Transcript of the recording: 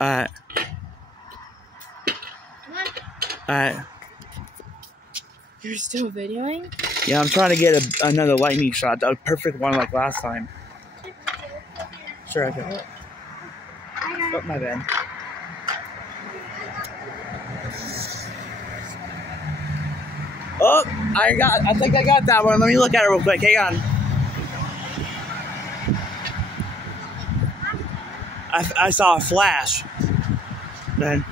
Alright. Alright. You're still videoing? Yeah, I'm trying to get another lightning shot. A perfect one like last time. Sure, I can. Oh, my bad. Oh, I think I got that one. Let me look at it real quick. Hang on. I saw a flash. Then.